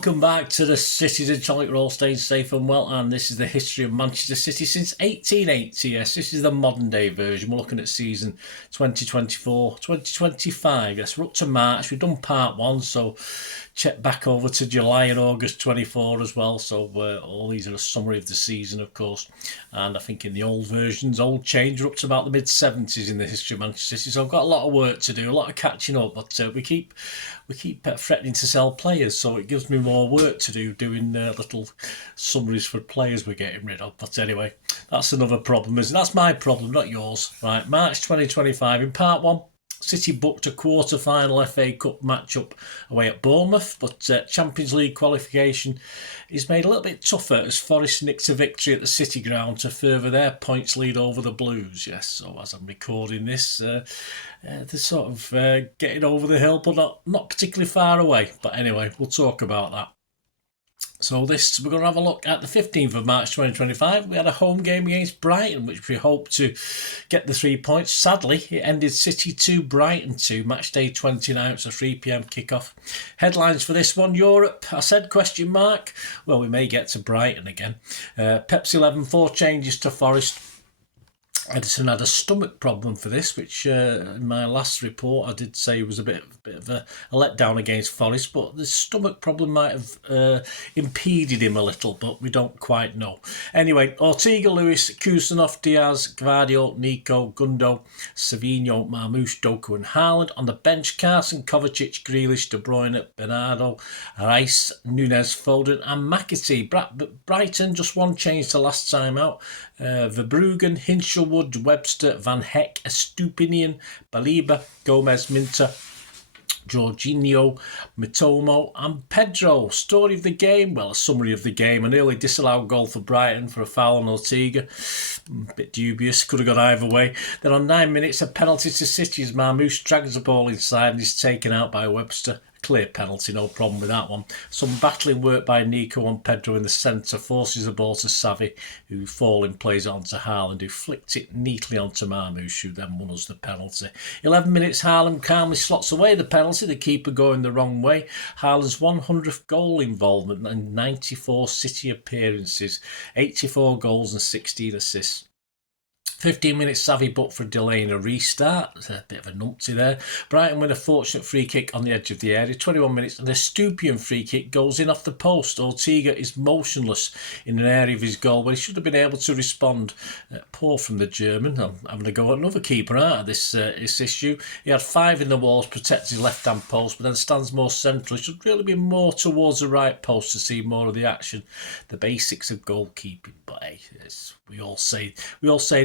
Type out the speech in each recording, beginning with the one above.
Welcome back to the Cities in Charlotte. You're all staying safe and well, and this is the history of Manchester City since 1880. Yes, this is the modern day version. We're looking at season 2024-2025. Yes, we're up to March. We've done part one, so check back over to July and August 24 as well. So all these are a summary of the season, of course. And I think in the old versions, old change, we're up to about the mid-70s in the history of Manchester City. So I've got a lot of work to do, a lot of catching up, but we keep threatening to sell players, so it gives me more work to do doing little summaries for players we're getting rid of. But anyway, that's another problem, isn't it? That's my problem, not yours. Right, March 2025. In part one, City booked a quarter-final FA Cup matchup away at Bournemouth, but Champions League qualification is made a little bit tougher as Forest nicked a victory at the City ground to further their points lead over the Blues. Yes, so as I'm recording this, they're sort of getting over the hill, but not particularly far away. But anyway, we'll talk about that. So we're going to have a look at the 15th of March 2025. We had a home game against Brighton, which we hoped to get the 3 points. Sadly, it ended City 2, Brighton 2, match day 29. It's a 3 p.m. kickoff. Headlines for this one: Europe, I said, question mark. Well, we may get to Brighton again. Pep's 11, 4 changes to Forest. Edison had a stomach problem for this, which in my last report I did say was a bit of a letdown against Forest, but the stomach problem might have impeded him a little, but we don't quite know. Anyway, Ortega, Lewis, Kusanov, Diaz, Gvardiol, Nico, Gundo, Savinho, Marmoush, Doku and Haaland. On the bench, Carson, Kovacic, Grealish, De Bruyne, Bernardo, Rice, Nunez, Foden and McAtee. Brighton, just one change to last time out. Verbruggen, Hinshelwood, Webster, Van Heck, Estupinian, Baliba, Gomez, Minter, Jorginho, Mitomo and Pedro. Story of the game? Well, a summary of the game. An early disallowed goal for Brighton for a foul on Ortega. A bit dubious, could have gone either way. Then on 9 minutes, a penalty to City as Marmoush drags the ball inside and is taken out by Webster. Clear penalty, no problem with that one. Some battling work by Nico on Pedro in the centre forces the ball to Savi, who falling plays it onto Haaland, who flicked it neatly onto Marmoush, who then won us the penalty. 11 minutes, Haaland calmly slots away the penalty, the keeper going the wrong way. Haaland's 100th goal involvement and 94 City appearances, 84 goals and 16 assists. 15 minutes, Savi but for delay in a restart. There's a bit of a numpty there. Brighton win a fortunate free kick on the edge of the area. 21 minutes, and the Stupian free kick goes in off the post. Ortega is motionless in an area of his goal where he should have been able to respond. Poor from the German. I'm having to go at another keeper out of this issue. He had 5 in the walls, protects his left-hand post, but then stands more central. He should really be more towards the right post to see more of the action. The basics of goalkeeping, but hey, we all say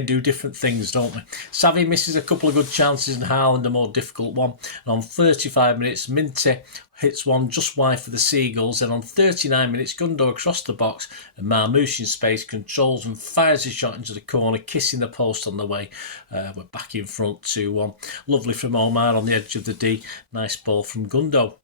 do different things, don't we? Savi misses a couple of good chances and Haaland a more difficult one. And on 35 minutes, Minte hits one just wide for the Seagulls. And on 39 minutes, Gundo across the box and Marmoush in space controls and fires a shot into the corner, kissing the post on the way. We're back in front 2-1. Lovely from Omar on the edge of the D. Nice ball from Gundo.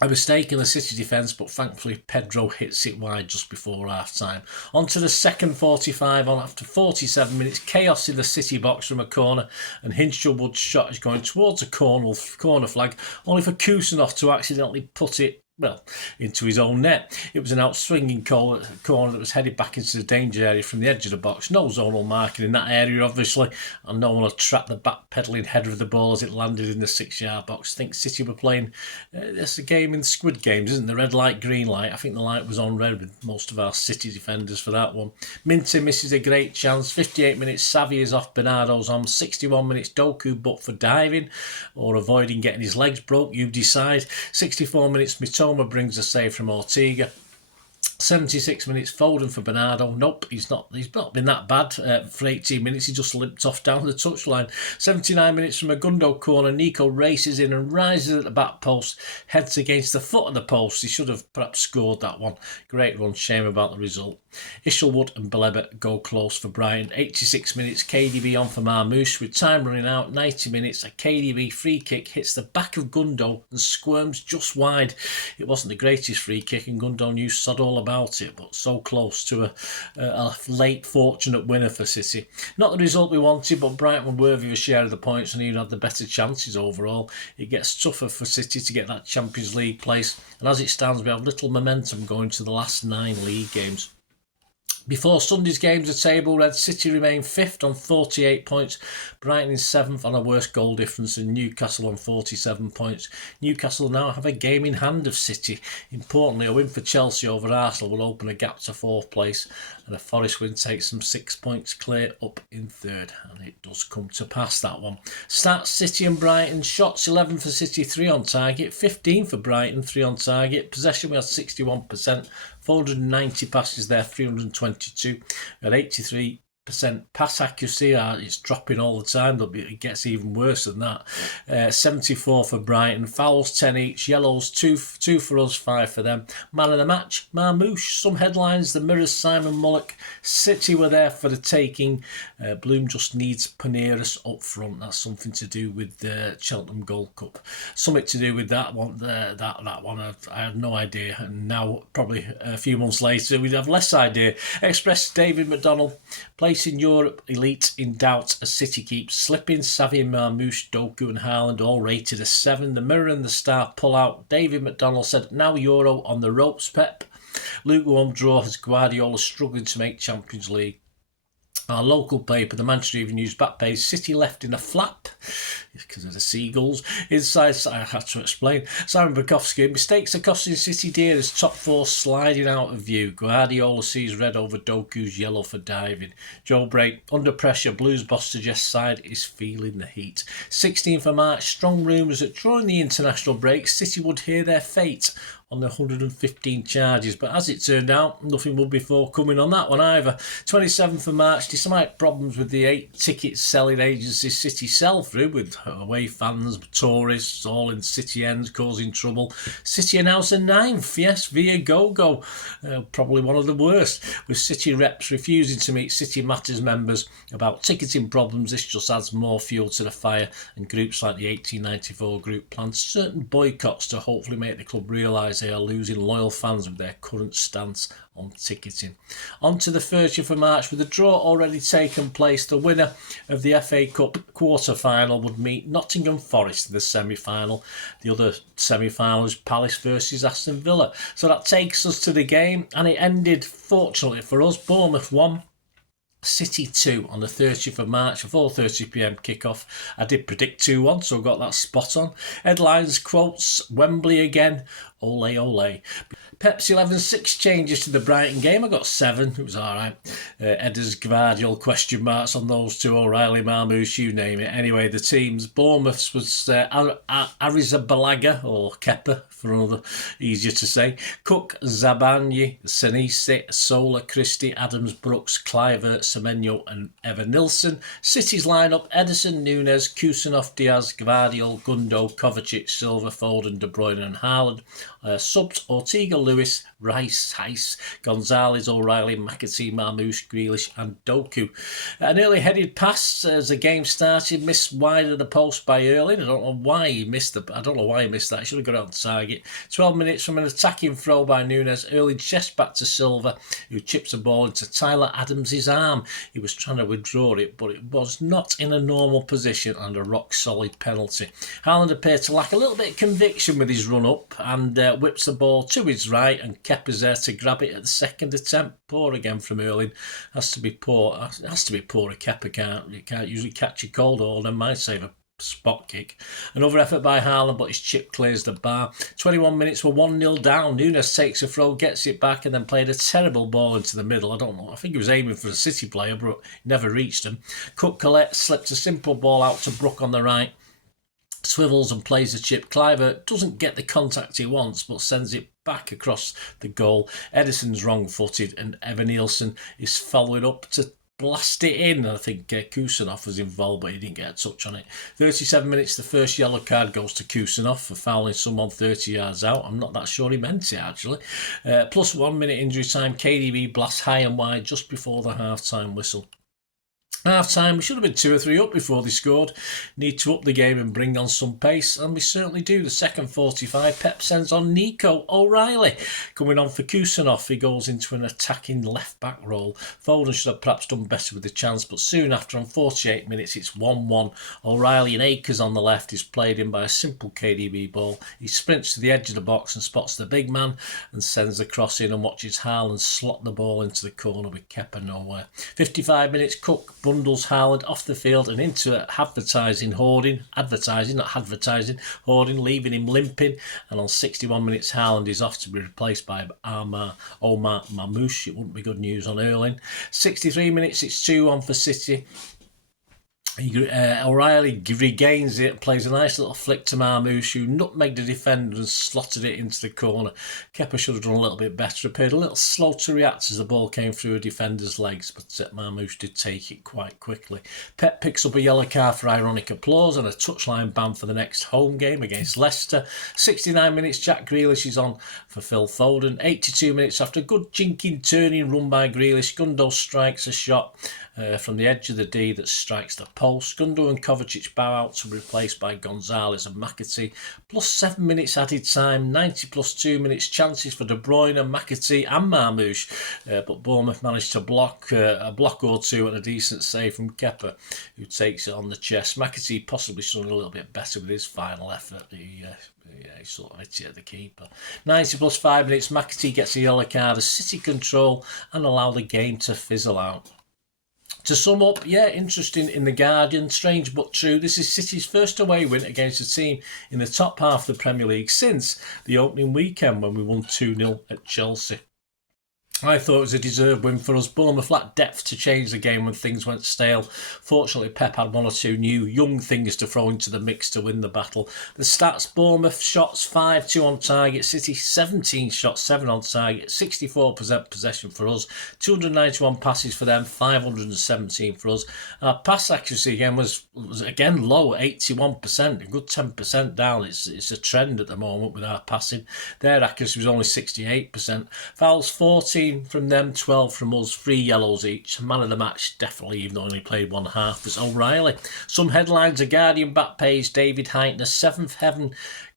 A mistake in the City defence, but thankfully Pedro hits it wide just before half-time. On to the second 45 on after 47 minutes. Chaos in the City box from a corner, and Hinshelwood's shot is going towards a corner flag, only for Kusanov to accidentally put it into his own net. It was an outswinging corner that was headed back into the danger area from the edge of the box. No zonal marking in that area, obviously, and no one had tracked the back-pedalling header of the ball as it landed in the 6-yard box. I think City were playing, it's a game in Squid Games, isn't it? The red light, green light. I think the light was on red with most of our City defenders for that one. Minter misses a great chance. 58 minutes, Savi is off Bernardo's arm. 61 minutes, Doku but for diving or avoiding getting his legs broke, you decide. 64 minutes, Mitoma brings a save from Ortega. 76 minutes, Foden for Bernardo. Nope, he's not been that bad for 18 minutes. He just limped off down the touchline. 79 minutes from a Gundo corner. Nico races in and rises at the back post, heads against the foot of the post. He should have perhaps scored that one. Great run, shame about the result. Isherwood and Belebet go close for Brighton. 86 minutes, KDB on for Marmoush with time running out. 90 minutes, a KDB free kick hits the back of Gundo and squirms just wide. It wasn't the greatest free kick and Gundo knew sod all about it, but so close to a late fortunate winner for City. Not the result we wanted, but Brighton were worthy of a share of the points and even had the better chances overall. It gets tougher for City to get that Champions League place, and as it stands we have little momentum going to the last 9 league games. Before Sunday's games, the table read City remain 5th on 48 points, Brighton in 7th on a worse goal difference, and Newcastle on 47 points. Newcastle now have a game in hand of City. Importantly, a win for Chelsea over Arsenal will open a gap to 4th place, and a Forest win takes them 6 points clear up in 3rd, and it does come to pass, that one. Stats: City and Brighton. Shots 11 for City, 3 on target, 15 for Brighton, 3 on target. Possession we had 61%. 490 passes there, 322. At 83% pass accuracy, it's dropping all the time, but it gets even worse than that. 74 for Brighton. Fouls 10 each. Yellows 2 for us, 5 for them. Man of the match, Marmoush. Some headlines: the Mirrors, Simon Mullock. City were there for the taking. Bloom just needs Paneras up front. That's something to do with the Cheltenham Gold Cup. Something to do with that one. That one, I had no idea. And now, probably a few months later, we'd have less idea. Express David McDonnell. Place in Europe elite in doubt as City keeps slipping. Xavi, Marmoush, Doku and Haaland all rated a 7. The Mirror and the Star pull out. David McDonnell said, now Euro on the ropes, Pep. Lukewarm draw has Guardiola struggling to make Champions League. Our local paper, the Manchester Evening News back page, City left in a flap because of the seagulls. Inside, I had to explain. Simon Bukowski, mistakes are costing City dear as top 4 sliding out of view. Guardiola sees red over Doku's yellow for diving. Joe Break, under pressure, Blues boss suggests side is feeling the heat. 16th of March, strong rumours that during the international break, City would hear their fate on the 115 charges, but as it turned out, nothing would be forthcoming on that one either. 27th of March, despite problems with the 8 ticket selling agency City sell-through, with away fans, tourists, all in City ends causing trouble, City announced a 9th, yes, via GoGo, probably one of the worst, with City reps refusing to meet City Matters members about ticketing problems. This just adds more fuel to the fire, and groups like the 1894 group plan certain boycotts to hopefully make the club realise they are losing loyal fans with their current stance on ticketing. On to the 30th of March, with the draw already taken place, the winner of the FA Cup quarter-final would meet Nottingham Forest in the semi-final. The other semi-final is Palace versus Aston Villa. So that takes us to the game, and it ended, fortunately for us, Bournemouth 1, City 2 on the 30th of March, a 4:30pm kickoff. I did predict 2-1, so I got that spot on. Headlines, quotes, Wembley again, ole ole. Pep's 11, 6 changes to the Brighton game. I got 7, it was alright. Edders, Gvardiol, question marks on those 2, O'Reilly, Marmoush, you name it. Anyway, the teams, Bournemouth's was Arrizabalaga, or Kepa, for another, easier to say. Cook, Zabanyi, Senise, Sola, Christie, Adams, Brooks, Clivert, Semenyo and Evan Nilsson. City's lineup, Ederson, Nunes, Kusanov, Diaz, Gvardiol, Gundo, Kovacic, Silva, Foden, De Bruyne and Haaland. Subs, Ortega, Lewis, Rice, Heiss, Gonzalez, O'Reilly, McAtee, Marmoush, Grealish and Doku. An early headed pass as the game started, missed wide of the post by Erling. I don't know why he missed that. He should have got on target. 12 minutes from an attacking throw by Nunes. Erling chest back to Silva, who chips a ball into Tyler Adams' arm. He was trying to withdraw it, but it was not in a normal position and a rock-solid penalty. Haaland appeared to lack a little bit of conviction with his run-up and whips the ball to his right, and Kepa's there to grab it at the second attempt. Poor again from Erling. Has to be poor. Kepa can't usually catch a cold, or they might save a spot kick. Another effort by Haaland, but his chip clears the bar. 21 minutes, we're 1-0 down. Nunes takes a throw, gets it back, and then played a terrible ball into the middle. I don't know. I think he was aiming for a City player, but never reached him. Cook Collette slipped a simple ball out to Brook on the right. Swivels and plays the chip. Clivert doesn't get the contact he wants, but sends it back across the goal. Ederson's wrong-footed, and Evan Nielsen is following up to blast it in. I think Kusanov was involved, but he didn't get a touch on it. 37 minutes, the first yellow card goes to Kusanov for fouling someone 30 yards out. I'm not that sure he meant it, actually. Plus 1 minute injury time, KDB blasts high and wide just before the half-time whistle. Half time, we should have been 2 or 3 up before they scored. Need to up the game and bring on some pace, and we certainly do. The second 45, Pep sends on Nico O'Reilly. Coming on for Kusanov, he goes into an attacking left-back role. Foden should have perhaps done better with the chance, but soon after, on 48 minutes, it's 1-1. O'Reilly and Akers on the left is played in by a simple KDB ball. He sprints to the edge of the box and spots the big man and sends the cross in and watches Haaland slot the ball into the corner with Kepa nowhere. 55 minutes, Cook bundles Haaland off the field and into advertising, hoarding, leaving him limping. And on 61 minutes, Haaland is off to be replaced by Omar Mamouche. It wouldn't be good news on Erling. 63 minutes, it's 2-1 for City. O'Reilly regains it, plays a nice little flick to Marmouche, who nutmegged the defender and slotted it into the corner. Kepa should have done a little bit better, appeared a little slow to react as the ball came through a defender's legs, but Marmouche did take it quite quickly. Pep picks up a yellow card for ironic applause and a touchline ban for the next home game against Leicester. 69 minutes, Jack Grealish is on for Phil Foden. 82 minutes, after a good jinking turning run by Grealish, Gundo strikes a shot from the edge of the D that strikes the post. Gundo and Kovacic bow out to be replaced by Gonzalez and McAtee. Plus 7 minutes added time, 90 plus 2 minutes chances for De Bruyne, McAtee and Marmouche, but Bournemouth managed to block a block or two and a decent save from Kepa, who takes it on the chest. McAtee possibly should have done a little bit better with his final effort. He sort of hit it at the keeper. 90 plus 5 minutes, McAtee gets a yellow card as City control and allow the game to fizzle out. To sum up, interesting in The Guardian, strange but true. This is City's first away win against a team in the top half of the Premier League since the opening weekend when we won 2-0 at Chelsea. I thought it was a deserved win for us. Bournemouth lacked depth to change the game when things went stale. Fortunately, Pep had 1 or 2 new young things to throw into the mix to win the battle. The stats: Bournemouth shots 5, 2 on target. City 17 shots, 7 on target. 64% possession for us. 291 passes for them, 517 for us. Our pass accuracy again was again low, 81%, a good 10% down. It's a trend at the moment with our passing. Their accuracy was only 68%. Fouls 14 from them, 12 from us, 3 yellows each. Man of the match, definitely, even though he only played one half, was O'Reilly. Some headlines: The Guardian back page, David Heitner, 7th heaven.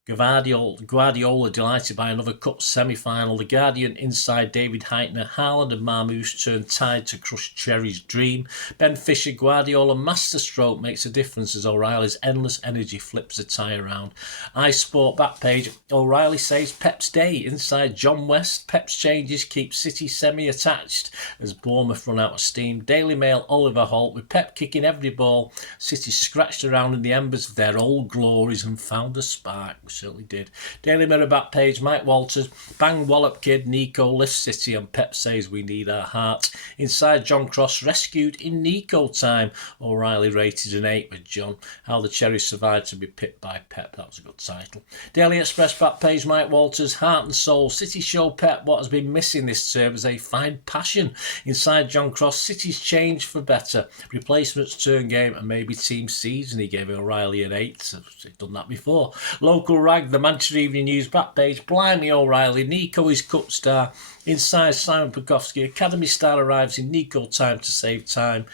Guardiola delighted by another cup semi-final. The Guardian inside David Heitner, Haaland and Marmouche turned tide to crush Cherry's dream. Ben Fisher, Guardiola masterstroke makes a difference as O'Reilly's endless energy flips the tie around. iSport back page, O'Reilly saves Pep's day inside John West. Pep's changes keep City semi-attached as Bournemouth run out of steam. Daily Mail, Oliver Holt, with Pep kicking every ball, City scratched around in the embers of their old glories and found a spark. Certainly did. Daily Mirror back page, Mike Walters, bang wallop kid, Nico lifts City and Pep says we need our heart. Inside John Cross, rescued in Nico time. O'Reilly rated an 8 with John. How the Cherries survived to be pipped by Pep. That was a good title. Daily Express back page, Mike Walters, heart and soul. City show Pep what has been missing this term as they find passion. Inside John Cross, City's changed for better. Replacements, turn game and maybe team season. He gave O'Reilly an 8. He's done that before. Local rag, the Manchester Evening News back page, blimey O'Reilly, Nico is cup star. Inside Simon Pukowski, Academy star arrives in Nico time to save time.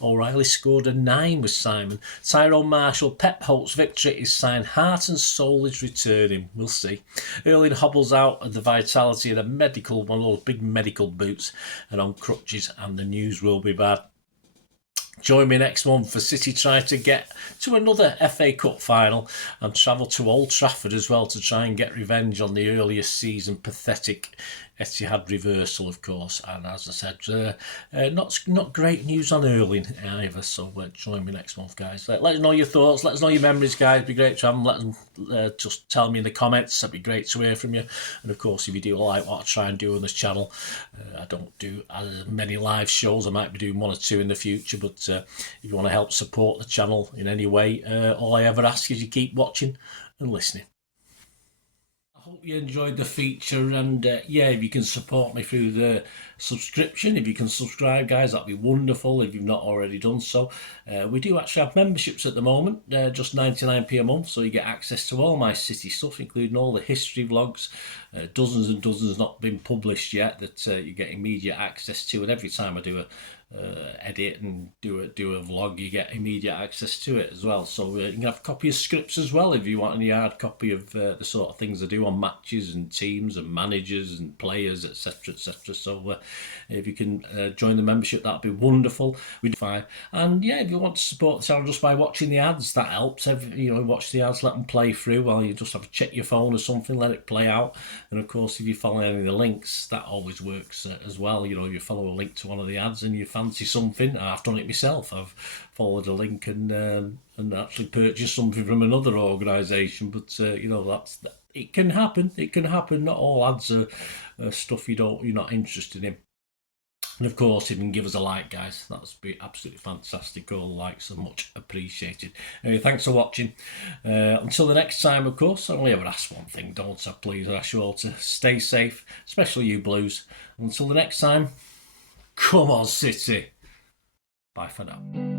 O'Reilly scored a 9 with Simon. Tyrone Marshall, Pep Holt's victory is signed. Heart and soul is returning. We'll see. Erling hobbles out of the vitality of the medical, one of those big medical boots, and on crutches, and the news will be bad. Join me next month for City try to get to another FA Cup final and travel to Old Trafford as well to try and get revenge on the earlier season pathetic Etihad reversal, of course. And as I said, not great news on Erling either. So join me next month, guys. Let us know your thoughts. Let us know your memories, guys. It'd be great to have them. Let them just tell me in the comments. That'd be great to hear from you. And of course, if you do like what I try and do on this channel, I don't do as many live shows. I might be doing 1 or 2 in the future. But if you want to help support the channel in any way, all I ever ask is you keep watching and listening. Hope you enjoyed the feature, and yeah, if you can support me through the subscription, if you can subscribe, guys, that'd be wonderful if you've not already done so. We do actually have memberships at the moment, just 99p a month, so you get access to all my City stuff, including all the history vlogs, dozens and dozens not been published yet that you get immediate access to, and every time I do a edit and do a vlog, you get immediate access to it as well. So you can have a copy of scripts as well if you want any hard copy of the sort of things I do on matches and teams and managers and players, etc. So if you can join the membership, that'd be wonderful. We do fine. And yeah, if you want to support the channel just by watching the ads, that helps. Watch the ads, let them play through while you just have to check your phone or something, let it play out. And of course, if you follow any of the links, that always works as well. You follow a link to one of the ads and you fancy something. I've done it myself. I've followed a link and actually purchased something from another organisation. But it can happen. It can happen. Not all ads are stuff you're not interested in. And of course, if you can give us a like, guys, that's be absolutely fantastic. All the likes are much appreciated. Anyway, thanks for watching. Until the next time, of course, I only ever ask one thing, don't I? Please, I ask you all to stay safe, especially you Blues. Until the next time, come on, City. Bye for now.